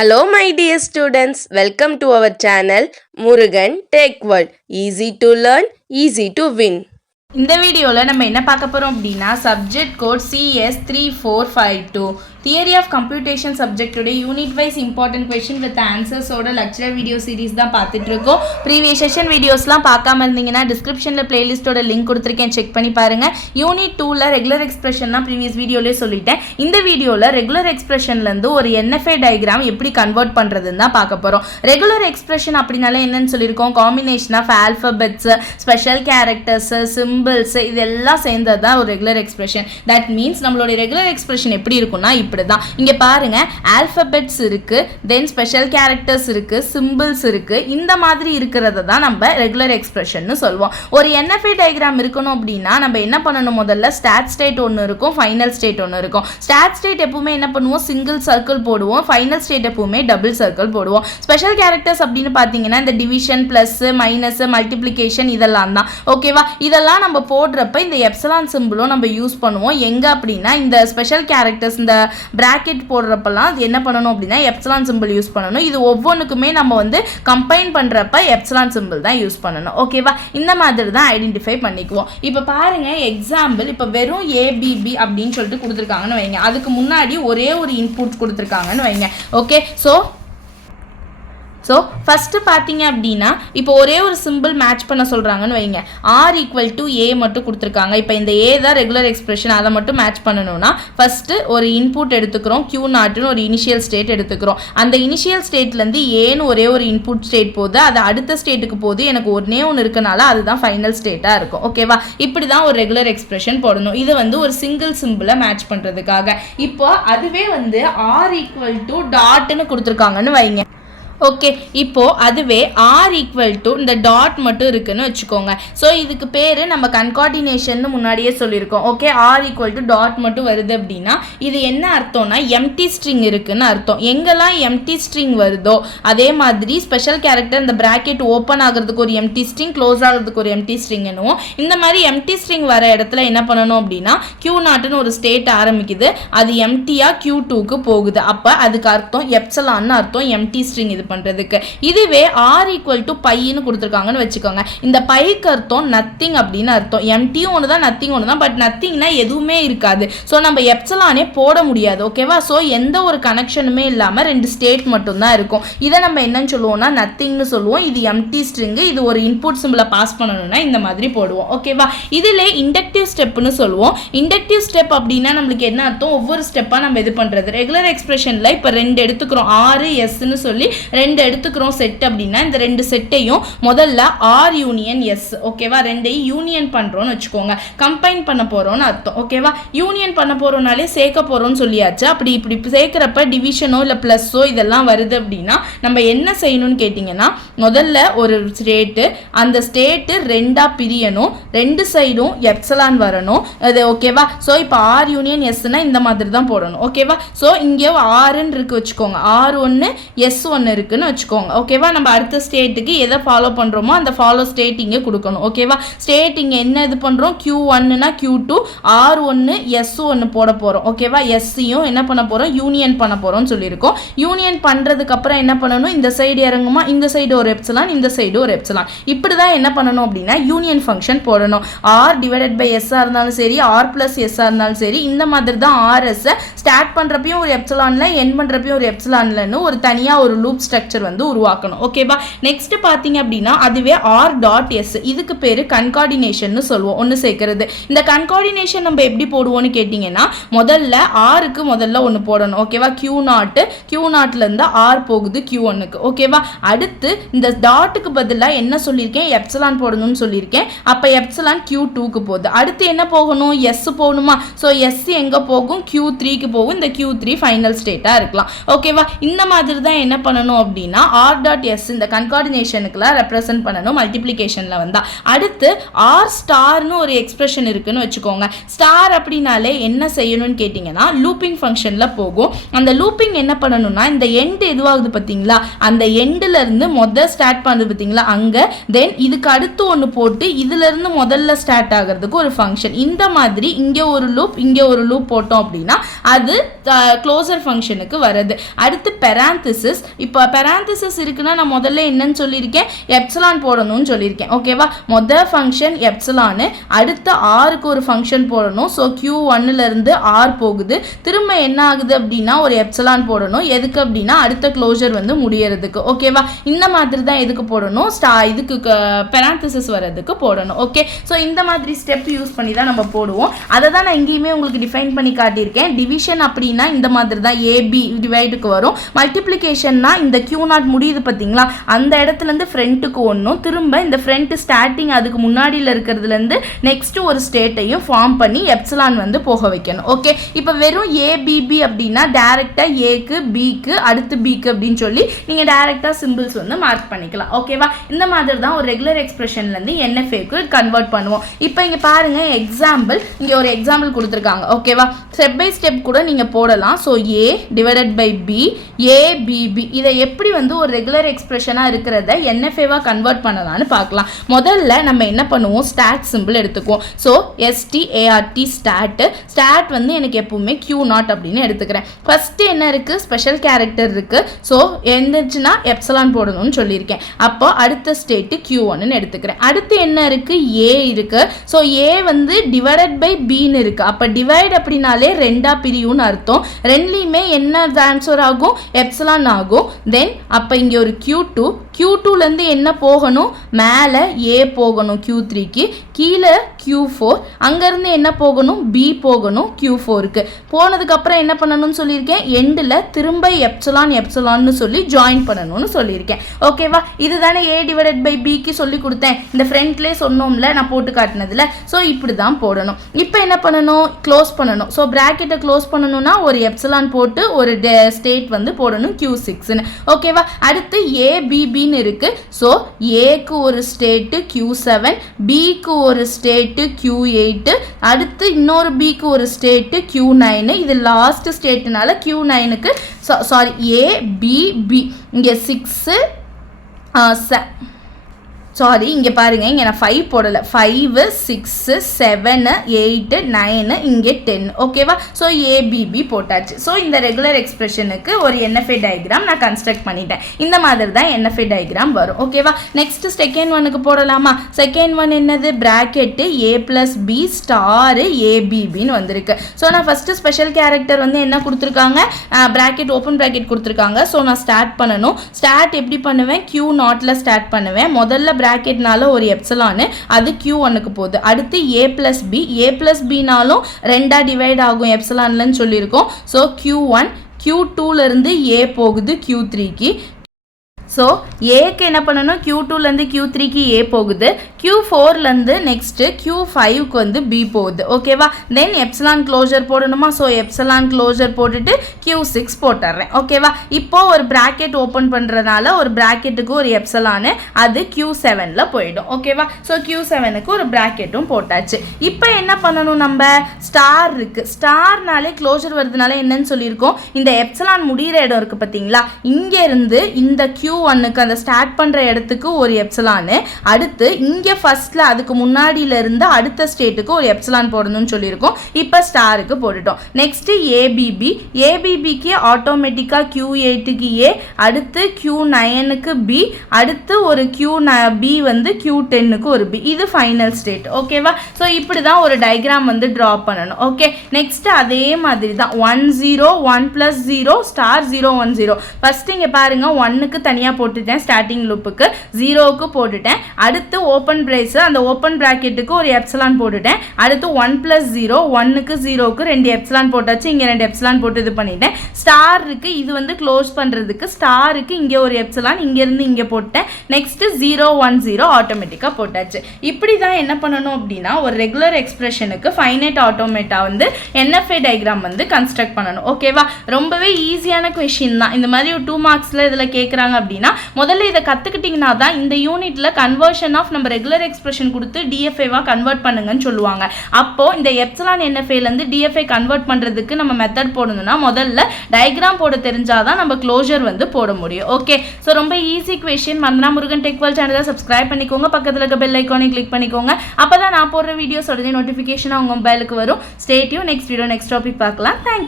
Hello my dear students, welcome to our channel Murugan Tech World. Easy to learn, easy to win. இந்த வீடியோல நம்ம என்ன பார்க்க போறோம் அப்படினா subject code CS3452 theory of computation சப்ஜெக்ட்டோட unit wise important question with ஆன்சர்ஸோட lecture video series தான் பார்த்துட்டு இருக்கோம். ப்ரீவியஸ் செஷன் வீடியோஸ்லாம் பார்க்காம இருந்தீங்கன்னா டிஸ்கிரிப்ஷன்ல பிளேலிஸ்டோட லிங்க் கொடுத்திருக்கேன், செக் பண்ணி பாருங்க. யூனிட் 2ல ரெகுலர் எக்ஸ்பிரஷன்லாம் ப்ரீவியஸ் வீடியோலயே சொல்லிட்டேன். இந்த வீடியோல ரெகுலர் எக்ஸ்பிரஷன்ல இருந்து ஒரு NFA டயகிராம் எப்படி கன்வர்ட் பண்றதுன்னு தான் பார்க்க போறோம். ரெகுலர் எக்ஸ்பிரஷன் அப்படினால என்னன்னு சொல்லிருக்கோம், combination of alphabets, special characters, symbols இதெல்லாம் சேர்ந்தது தான் ஒரு ரெகுலர் எக்ஸ்பிரஷன். தட் மீன்ஸ் நம்மளோட ரெகுலர் எக்ஸ்பிரஷன் எப்படி இருக்கும்னா இப்படிதான். இங்க பாருங்க, ஆல்பபெட்ஸ் இருக்கு, தென் ஸ்பெஷல் கேரக்டர்ஸ் இருக்கு, சிம்பிள்ஸ் இருக்கு. இந்த மாதிரி இருக்கிறத தான் நம்ம ரெகுலர் எக்ஸ்பிரஷன் சொல்லுவோம். ஒரு NFA டயகிராம் இருக்கணும் அப்படின்னா நம்ம என்ன பண்ணணும், முதல்ல ஸ்டார்ட் ஸ்டேட் ஒன்று இருக்கும், ஃபைனல் ஸ்டேட் ஒன்று இருக்கும். ஸ்டார்ட் ஸ்டேட் எப்பவுமே என்ன பண்ணுவோம், சிங்கிள் சர்க்கிள் போடுவோம். ஃபைனல் ஸ்டேட் எப்பவுமே டபுள் சர்க்கிள் போடுவோம். ஸ்பெஷல் கேரக்டர்ஸ் அப்படின்னு பார்த்தீங்கன்னா இந்த டிவிஷன், பிளஸ், மைனஸ், மல்டிப்ளிகேஷன் இதெல்லாம் தான். ஓகேவா? இதெல்லாம் நம்ம போடுறப்ப இந்த எப்சிலான் சிம்பிளும் நம்ம யூஸ் பண்ணுவோம். எங்க அப்படின்னா இந்த ஸ்பெஷல் கேரக்டர்ஸ் இந்த பிராக்கெட் போடுறப்பெல்லாம் என்ன பண்ணணும் அப்படின்னா எப்சிலான் சிம்பிள் யூஸ் பண்ணணும். இது ஒவ்வொன்றுக்குமே நம்ம கம்பைன் பண்றப்ப எப்சிலான் சிம்பிள் தான் யூஸ் பண்ணணும். ஓகேவா? இந்த மாதிரி தான் ஐடென்டிஃபை பண்ணிக்குவோம். இப்போ பாருங்க எக்ஸாம்பிள், இப்போ வெறும் ABB அப்படின்னு சொல்லிட்டு கொடுத்துருக்காங்கன்னு வைங்க. அதுக்கு முன்னாடி ஒரே ஒரு இன்புட் கொடுத்துருக்காங்கன்னு வைங்க. ஓகே, ஸோ ஃபஸ்ட்டு பார்த்தீங்க அப்படின்னா இப்போ ஒரே ஒரு சிம்பிள் மேட்ச் பண்ண சொல்கிறாங்கன்னு வைங்க. R=A மட்டும் கொடுத்துருக்காங்க. இப்போ இந்த A தான் ரெகுலர் எக்ஸ்பிரஷன், அதை மட்டும் மேட்ச் பண்ணணும்னா ஃபஸ்ட்டு ஒரு இன்புட் எடுத்துக்கிறோம், Q0ன்னு ஒரு இனிஷியல் ஸ்டேட் எடுத்துக்கிறோம். அந்த இனிஷியல் ஸ்டேட்லேருந்து ஏன்னு ஒரே ஒரு இன்புட் ஸ்டேட் போகுது, அது அடுத்த ஸ்டேட்டுக்கு போகுது. எனக்கு ஒன்றே ஒன்று இருக்கனால அதுதான் ஃபைனல் ஸ்டேட்டாக இருக்கும். ஓகேவா? இப்படி தான் ஒரு ரெகுலர் எக்ஸ்பிரஷன் போடணும். இது ஒரு சிங்கிள் சிம்பிளை மேட்ச் பண்ணுறதுக்காக. இப்போ அதுவே R=டாட்னு கொடுத்துருக்காங்கன்னு வைங்க. ஓகே, இப்போ அதுவே R= இந்த டாட் மட்டும் இருக்குன்னு வச்சுக்கோங்க. ஸோ இதுக்கு பேர் நம்ம கன்கார்டினேஷன் முன்னாடியே சொல்லியிருக்கோம். ஓகே, R= டாட் மட்டும் வருது அப்படின்னா இது என்ன அர்த்தம்னா எம்டி ஸ்ட்ரிங் இருக்குன்னு அர்த்தம். எங்கெல்லாம் எம்டி ஸ்ட்ரிங் வருதோ அதே மாதிரி ஸ்பெஷல் கேரக்டர் இந்த பிராக்கெட் ஓப்பன் ஆகிறதுக்கு ஒரு எம்டி ஸ்ட்ரிங், க்ளோஸ் ஆகிறதுக்கு ஒரு எம்டி ஸ்ட்ரிங் என்னுவோம். இந்த மாதிரி எம்டி ஸ்ட்ரிங் வர இடத்துல என்ன பண்ணணும் அப்படின்னா Q0ன்னு ஒரு ஸ்டேட் ஆரம்பிக்குது, அது எம்டியா Q2க்கு போகுது. அப்போ அதுக்கு அர்த்தம் எப்சிலான்னு அர்த்தம் எம்டி ஸ்ட்ரிங் இது பண்றதுக்கு. இதுவே R= பைன்னு கொடுத்துருக்காங்கன்னு வச்சுக்கோங்க. இந்த பைக்கு அர்த்தம் நத்திங் அப்படின்னு அர்த்தம். எம்டியும் ஒன்று தான், நத்திங் ஒன்று தான். பட் நத்திங்னா எதுவுமே இருக்காது. ஸோ நம்ம எப்சிலானே போட முடியாது. ஓகேவா? ஸோ எந்த ஒரு கனெக்ஷனுமே இல்லாமல் ரெண்டு ஸ்டேட் மட்டும் தான் இருக்கும். இதை நம்ம என்னன்னு சொல்லுவோம்னா நத்திங்னு சொல்லுவோம். இது எம்டி ஸ்ட்ரிங். இது ஒரு இன்புட் சிம்பிளை பாஸ் பண்ணணும்னா இந்த மாதிரி போடுவோம். ஓகேவா? இதில் இண்டக்டிவ் ஸ்டெப்னு சொல்லுவோம். இண்டக்டிவ் ஸ்டெப் அப்படின்னா நம்மளுக்கு என்ன அர்த்தம், ஒவ்வொரு ஸ்டெப்பாக நம்ம இது பண்ணுறது. ரெகுலர் எக்ஸ்பிரஷனில் இப்போ ரெண்டு எடுத்துக்கிறோம், R/Sன்னு சொல்லி ரெண்டு எடுத்துக்கிறோம் செட் அப்படின்னா இந்த ரெண்டு செட்டையும் முதல்ல R யூனியன் S. ஓகேவா? ரெண்டையும் யூனியன் பண்ணுறோன்னு வச்சுக்கோங்க. கம்பைன் பண்ண போகிறோன்னு அர்த்தம். ஓகேவா? யூனியன் பண்ண போகிறோம்னாலே சேர்க்க போகிறோன்னு சொல்லியாச்சு. அப்படி இப்படி சேர்க்குறப்ப டிவிஷனோ இல்லை ப்ளஸ்ஸோ இதெல்லாம் வருது அப்படின்னா நம்ம என்ன செய்யணும்னு கேட்டிங்கன்னா முதல்ல ஒரு ஸ்டேட்டு, அந்த ஸ்டேட்டு ரெண்டாக பிரியணும், ரெண்டு சைடும் எப்சிலான் வரணும். அது ஓகேவா? ஸோ இப்போ R யூனியன் Sனா இந்த மாதிரி தான் போடணும். ஓகேவா? ஸோ இங்கே Rன்னு இருக்கு வச்சுக்கோங்க, R1 S1 இருக்குன்னு வச்சுக்கோங்க. ஓகேவா? நம்ம அடுத்த ஸ்டேட்டுக்கு எதை ஃபாலோ பண்ணுறோமோ அந்த ஃபாலோ ஸ்டேட் இங்கே கொடுக்கணும். ஓகேவா? ஸ்டேட் இங்கே என்ன இது பண்ணுறோம், Q1னா Q2, R1 S1 போட போகிறோம். ஓகேவா? எஸ்ஸையும் என்ன பண்ண போகிறோம், யூனியன் பண்ண போகிறோம்னு சொல்லியிருக்கோம். யூனியன் பண்ணுறதுக்கு அப்புறம் என்ன பண்ணணும், இந்த சைடு இறங்குமா, இந்த சைடு ஒரு எப்சிலான், இந்த சைடு ஒரு எப்சிலான். இப்படி தான் என்ன பண்ணணும் அப்படின்னா யூனியன் ஃபங்க்ஷன் போடணும். R/S இருந்தாலும் சரி, R+S இருந்தாலும் சரி, இந்த மாதிரி தான் RS ஸ்டார்ட் பண்ணுறப்பையும் ஒரு எப்சிலான்ல, என் பண்ணுறப்பையும் ஒரு எப்சிலான்லன்னு ஒரு தனியாக ஒரு லூப் ஸ்ட்ரக்சர் உருவாக்கணும். ஓகேவா? நெக்ஸ்ட் பாத்தீங்க அப்படின்னா அதுவே R.S. இதுக்கு பேரு கன்கார்டினேஷன் சொல்லுவோம், ஒன்னு சேர்க்கிறது. இந்த கன்கார்டினேஷன் நம்ம எப்படி போடுவோம்னு கேட்டீங்கன்னா முதல்ல Rக்கு முதல்ல ஒன்னு போடணும். ஓகேவா? Q0ல இருந்து R போகுது Q1க்கு. ஓகேவா? அடுத்து இந்த டாட்டுக்கு பதிலா என்ன சொல்லியிருக்கேன், எப்சிலான் போடணும்னு சொல்லியிருக்கேன். அப்ப எப்சிலான் Q2க்கு போகுது. அடுத்து என்ன போகணும், S போகணுமா? ஸோ S எங்க போகும், Q3க்கு போகும். இந்த Q3 ஃபைனல் ஸ்டேட்டா இருக்கலாம். ஓகேவா? இந்த மாதிரி தான் என்ன பண்ணணும் அப்படின்னா ஆர் டாட் எஸ் இந்த கன்கார்டினேஷனுக்குலாம் ரெப்ரசென்ட் பண்ணணும் மல்டிப்ளிகேஷனில் வந்தால். அடுத்து ஆர் ஸ்டார்னு ஒரு எக்ஸ்பிரஷன் இருக்குன்னு வச்சுக்கோங்க. ஸ்டார் அப்படின்னாலே என்ன செய்யணும்னு கேட்டிங்கன்னா லூப்பிங் ஃபங்க்ஷனில் போகும். அந்த லூப்பிங் என்ன பண்ணணும்னா இந்த எண்டு எதுவாகுது பார்த்தீங்களா, அந்த எண்டுலேருந்து ஸ்டார்ட் பண்ணுது பார்த்தீங்களா அங்கே, தென் இதுக்கு அடுத்து ஒன்று போட்டு இதுலேருந்து முதல்ல ஸ்டார்ட் ஆகிறதுக்கு ஒரு ஃபங்க்ஷன். இந்த மாதிரி இங்கே ஒரு லூப் இங்கே ஒரு லூப் போட்டோம் அப்படின்னா அது க்ளோசர் ஃபங்க்ஷனுக்கு வருது. அடுத்து பெராந்திசிஸ். இப்போ பெராந்திசிஸ் இருக்குன்னா நான் முதல்ல என்னன்னு சொல்லியிருக்கேன், எப்சிலான் போடணும்னு சொல்லியிருக்கேன். ஓகேவா, முதல் ஃபங்க்ஷன் எப்சிலானு, அடுத்த ஆருக்கு ஒரு ஃபங்க்ஷன் போடணும். ஸோ Q1லேருந்து ஆர் போகுது, திரும்ப என்ன ஆகுது அப்படின்னா ஒரு எப்சிலான் போடணும். எதுக்கு அப்படின்னா அடுத்த க்ளோசர் வந்து முடியறதுக்கு. ஓகேவா, இந்த மாதிரி தான் எதுக்கு போடணும், இதுக்கு பெராந்திசிஸ் வர்றதுக்கு போடணும். ஓகே, ஸோ இந்த மாதிரி ஸ்டெப் யூஸ் பண்ணி தான் நம்ம போடுவோம். அதை தான் நான் எங்கேயுமே உங்களுக்கு டிஃபைன் பண்ணி காட்டியிருக்கேன். டிவிஷன் அப்படின்னா இந்த மாதிரி தான் ஏபி டிவைடுக்கு வரும். மல்டிப்ளிகேஷன்னா இந்த Q0 முடியுது பார்த்தீங்களா, அந்த இடத்துலேருந்து ஃப்ரண்ட்டுக்கு ஒன்றும், திரும்ப இந்த ஃப்ரண்ட் ஸ்டார்டிங் அதுக்கு முன்னாடியில் இருக்கிறதுலேருந்து நெக்ஸ்ட் ஒரு ஸ்டேட்டையும் ஃபார்ம் பண்ணி எப்சிலான் வந்து போக வைக்கணும். ஓகே, இப்போ வெறும் ஏபிபி அப்படின்னா டேரெக்டாக ஏக்கு பிக்கு அடுத்து பிக்கு அப்படின்னு சொல்லி நீங்கள் டேரெக்டாக சிம்பிள்ஸ் வந்து மார்க் பண்ணிக்கலாம். ஓகேவா, இந்த மாதிரி தான் ஒரு ரெகுலர் எக்ஸ்பிரஷன்லேருந்து NFAக்கு கன்வெர்ட் பண்ணுவோம். இப்போ இங்கே பாருங்கள் எக்ஸாம்பிள், இங்கே ஒரு எக்ஸாம்பிள் கொடுத்துருக்காங்க. ஓகேவா, ஸ்டெப் பை ஸ்டெப் கூட நீங்கள் போடலாம். So A divided by B, ABB இதை எப்படி வந்து ஒரு ரெகுலர் எக்ஸ்பிரஷனாக இருக்கிறத NFAவாக கன்வெர்ட் பண்ணலான்னு பார்க்கலாம். முதல்ல நம்ம என்ன பண்ணுவோம், ஸ்டாட் சிம்பிள் எடுத்துக்குவோம். ஸோ START ஸ்டாட் வந்து எனக்கு எப்பவுமே Q0 அப்படின்னு எடுத்துக்கிறேன். ஃபஸ்ட்டு என்ன இருக்குது, ஸ்பெஷல் கேரக்டர் இருக்குது. ஸோ என்னச்சுன்னா எப்சிலான் போடணும்னு சொல்லியிருக்கேன். அப்போ அடுத்த ஸ்டேட்டு Q1ன்னு எடுத்துக்கிறேன். அடுத்து என்ன இருக்குது, A இருக்குது. ஸோ A வந்து டிவைடட் பை பின்னு இருக்குது. அப்போ டிவைட் அப்படின்னாலே ரெண்டா பிரியும்னு அர்த்தம். ரெண்டுலேயுமே என்ன ட்ரான்ஸ்ஃபர் ஆகும், எப்சிலான் ஆகும். தென் அப்போ இங்கே ஒரு Q2லேருந்து என்ன போகணும், மேலே A போகணும் Q3க்கு, கீழே Q4, அங்கேருந்து என்ன போகணும், B போகணும் Q4க்கு. போனதுக்கப்புறம் என்ன பண்ணணும்னு சொல்லியிருக்கேன், எண்டில் திரும்ப எப்சிலான்னு சொல்லி ஜாயின் பண்ணணும்னு சொல்லியிருக்கேன். ஓகேவா, இதுதானே A டிவைடட் பை பிக்கு சொல்லி கொடுத்தேன். இந்த ஃப்ரண்ட்லேயே சொன்னோம்ல நான் போட்டு காட்டினதில். ஸோ இப்படி தான் போடணும். இப்போ என்ன பண்ணணும், க்ளோஸ் பண்ணணும். ஸோ ப்ராக்கெட்டை க்ளோஸ் பண்ணணும்னா ஒரு எப்சிலான் போட்டு ஒரு ஸ்டேட் வந்து போடணும் Q6ன்னு. ஓகேவா, அடுத்து ABBன்னு இருக்குது. ஸோ ஏக்கு ஒரு ஸ்டேட்டு Q7, பிக்கு ஒரு ஸ்டேட்டு Q8, அடுத்து இன்னொரு பிக்கு ஒரு ஸ்டேட்டு Q9. இது லாஸ்ட் ஸ்டேட்டுனால Q9க்கு சாரி ABB இங்கே 6 சாரி இங்கே பாருங்கள், இங்கே நான் 5 போடலை, 5 6 7 8 9 இங்கே 10. ஓகேவா, ஸோ ஏபிபி போட்டாச்சு. ஸோ இந்த ரெகுலர் எக்ஸ்பிரஷனுக்கு ஒரு NFA டயக்ராம் நான் கன்ஸ்ட்ரக்ட் பண்ணிட்டேன். இந்த மாதிரி தான் NFA டயக்ராம் வரும். ஓகேவா, நெக்ஸ்ட் செகண்ட் ஒனுக்கு போடலாமா. செகண்ட் ஒன் என்னது, ப்ராக்கெட்டு A + B ஸ்டார் ABBன்னு வந்திருக்கு. ஸோ நான் ஃபஸ்ட்டு ஸ்பெஷல் கேரக்டர் வந்து என்ன கொடுத்துருக்காங்க, ப்ராக்கெட் ஓப்பன் ப்ராக்கெட் கொடுத்துருக்காங்க. ஸோ நான் ஸ்டார்ட் பண்ணணும். ஸ்டார்ட் எப்படி பண்ணுவேன், Q0ல ஸ்டார்ட் பண்ணுவேன். முதல்ல ப்ராக்கெட்னால ஒரு எப்சிலான், அது Q1க்கு போகுது. அடுத்து A + Bனாலும் ரெண்டா டிவைட் ஆகும் எப்சிலான்லன்னு சொல்லியிருக்கோம். ஸோ Q1 Q2லேருந்து A போகுது Q3க்கு. ஸோ ஏக்கு என்ன பண்ணணும், Q2லேருந்து Q3க்கு A போகுது, Q4லேருந்து நெக்ஸ்ட்டு Q5க்கு வந்து B போகுது. ஓகேவா, தென் எப்சிலான் க்ளோஜர் போடணுமா. ஸோ எப்சிலான் க்ளோஜர் போட்டுட்டு Q6 போட்டுடுறேன். ஓகேவா, இப்போது ஒரு ப்ராக்கெட் ஓப்பன் பண்ணுறதுனால ஒரு ப்ராக்கெட்டுக்கு ஒரு எப்சிலானு, அது Q7ல் போயிடும். ஓகேவா, ஸோ Q7க்கு ஒரு ப்ராக்கெட்டும் போட்டாச்சு. இப்போ என்ன பண்ணணும், நம்ம ஸ்டார் இருக்குது, ஸ்டார்னாலே க்ளோஜர் வருதுனால என்னன்னு சொல்லியிருக்கோம், இந்த எப்சிலான் முடிகிற இடம் இருக்குது பார்த்தீங்களா, இங்கேருந்து இந்த Q1க்கு அந்த ஸ்டார்ட் பண்ணுற இடத்துக்கு ஒரு எப்சிலானு, அடுத்து இங்கே ஃபஸ்ட்டில் அதுக்கு முன்னாடியிலேருந்து அடுத்த ஸ்டேட்டுக்கு ஒரு எப்சிலான் போடணும்னு சொல்லியிருக்கோம். இப்போ ஸ்டாருக்கு போட்டுட்டோம். நெக்ஸ்ட்டு ஏபிபிக்கு ஆட்டோமேட்டிக்காக Q8க்கு A, அடுத்து Q9க்கு B, அடுத்து ஒரு B வந்து Q10க்கு ஒரு B. இது ஃபைனல் ஸ்டேட். ஓகேவா, ஸோ இப்படி தான் ஒரு டயக்ராம் வந்து ட்ரா பண்ணணும். ஓகே, நெக்ஸ்ட்டு அதே மாதிரி தான் 1 0 1 + 0 ஸ்டார் 0 1 0. ஃபஸ்ட்டு இங்கே பாருங்கள், 1க்கு தனியாக தனியாக போட்டுட்டேன். ஸ்டார்டிங் லூப்புக்கு 0க்கு போட்டுட்டேன். அடுத்து ஓப்பன் பிரேஸ், அந்த ஓப்பன் ப்ராக்கெட்டுக்கு ஒரு எப்சிலான் போட்டுட்டேன். அடுத்து 1 + 0, 1க்கு 0க்கு 2 எப்சிலான் போட்டாச்சு. இங்கே 2 எப்சிலான் போட்டு இது பண்ணிட்டேன். ஸ்டார் இருக்கு, இது வந்து க்ளோஸ் பண்ணுறதுக்கு ஸ்டாருக்கு இங்கே ஒரு எப்சிலான் இங்கேருந்து இங்கே போட்டேன். நெக்ஸ்ட்டு 0 1 0 ஆட்டோமேட்டிக்காக போட்டாச்சு. இப்படி தான் என்ன பண்ணணும் அப்படின்னா ஒரு ரெகுலர் எக்ஸ்பிரஷனுக்கு ஃபைனைட் ஆட்டோமேட்டா வந்து NFA டயக்ராம் வந்து கன்ஸ்ட்ரக்ட் பண்ணணும். ஓகேவா? ரொம்பவே ஈஸியான கொஷின் தான். இந்த மாதிரி ஒரு 2 மார்க்ஸில் இதில் கேட்குறாங்க அப்படின்னா முதல்ல இதை கற்றுக்கிட்டிங்கன்னா தான் இந்த யூனிட்டில் கன்வர்ஷன் ஆஃப் நம்ம ரெகுலர் எக்ஸ்பிரஷன் கொடுத்து DFAவாக கன்வெர்ட் பண்ணுங்கன்னு சொல்லுவாங்க. அப்போது இந்த எப்சிலான் NFAலேருந்து DFA கன்வெர்ட் பண்ணுறதுக்கு நம்ம மெத்தட் போடணும்னா முதல்ல டயக்ராம் போட தெரிஞ்சாதான் நம்ம க்ளோஷர் வந்து போட முடியும். ஓகே, ஸோ ரொம்ப ஈஸி கொஷின். மறந்துனா முருகன் டெக் வேர்ல்ட் சேனலை சப்ஸ்கிரைப் பண்ணிக்கோங்க. பக்கத்தில் இருக்க பெல் ஐக்கானை கிளிக் பண்ணிக்கோங்க. அப்போ தான் நான் போடுற வீடியோஸ் உடனே நோட்டிஃபிகேஷன் உங்கள் மொபைலுக்கு வரும். Stay tune. Next video next topic பார்க்கலாம். தேங்க்யூ.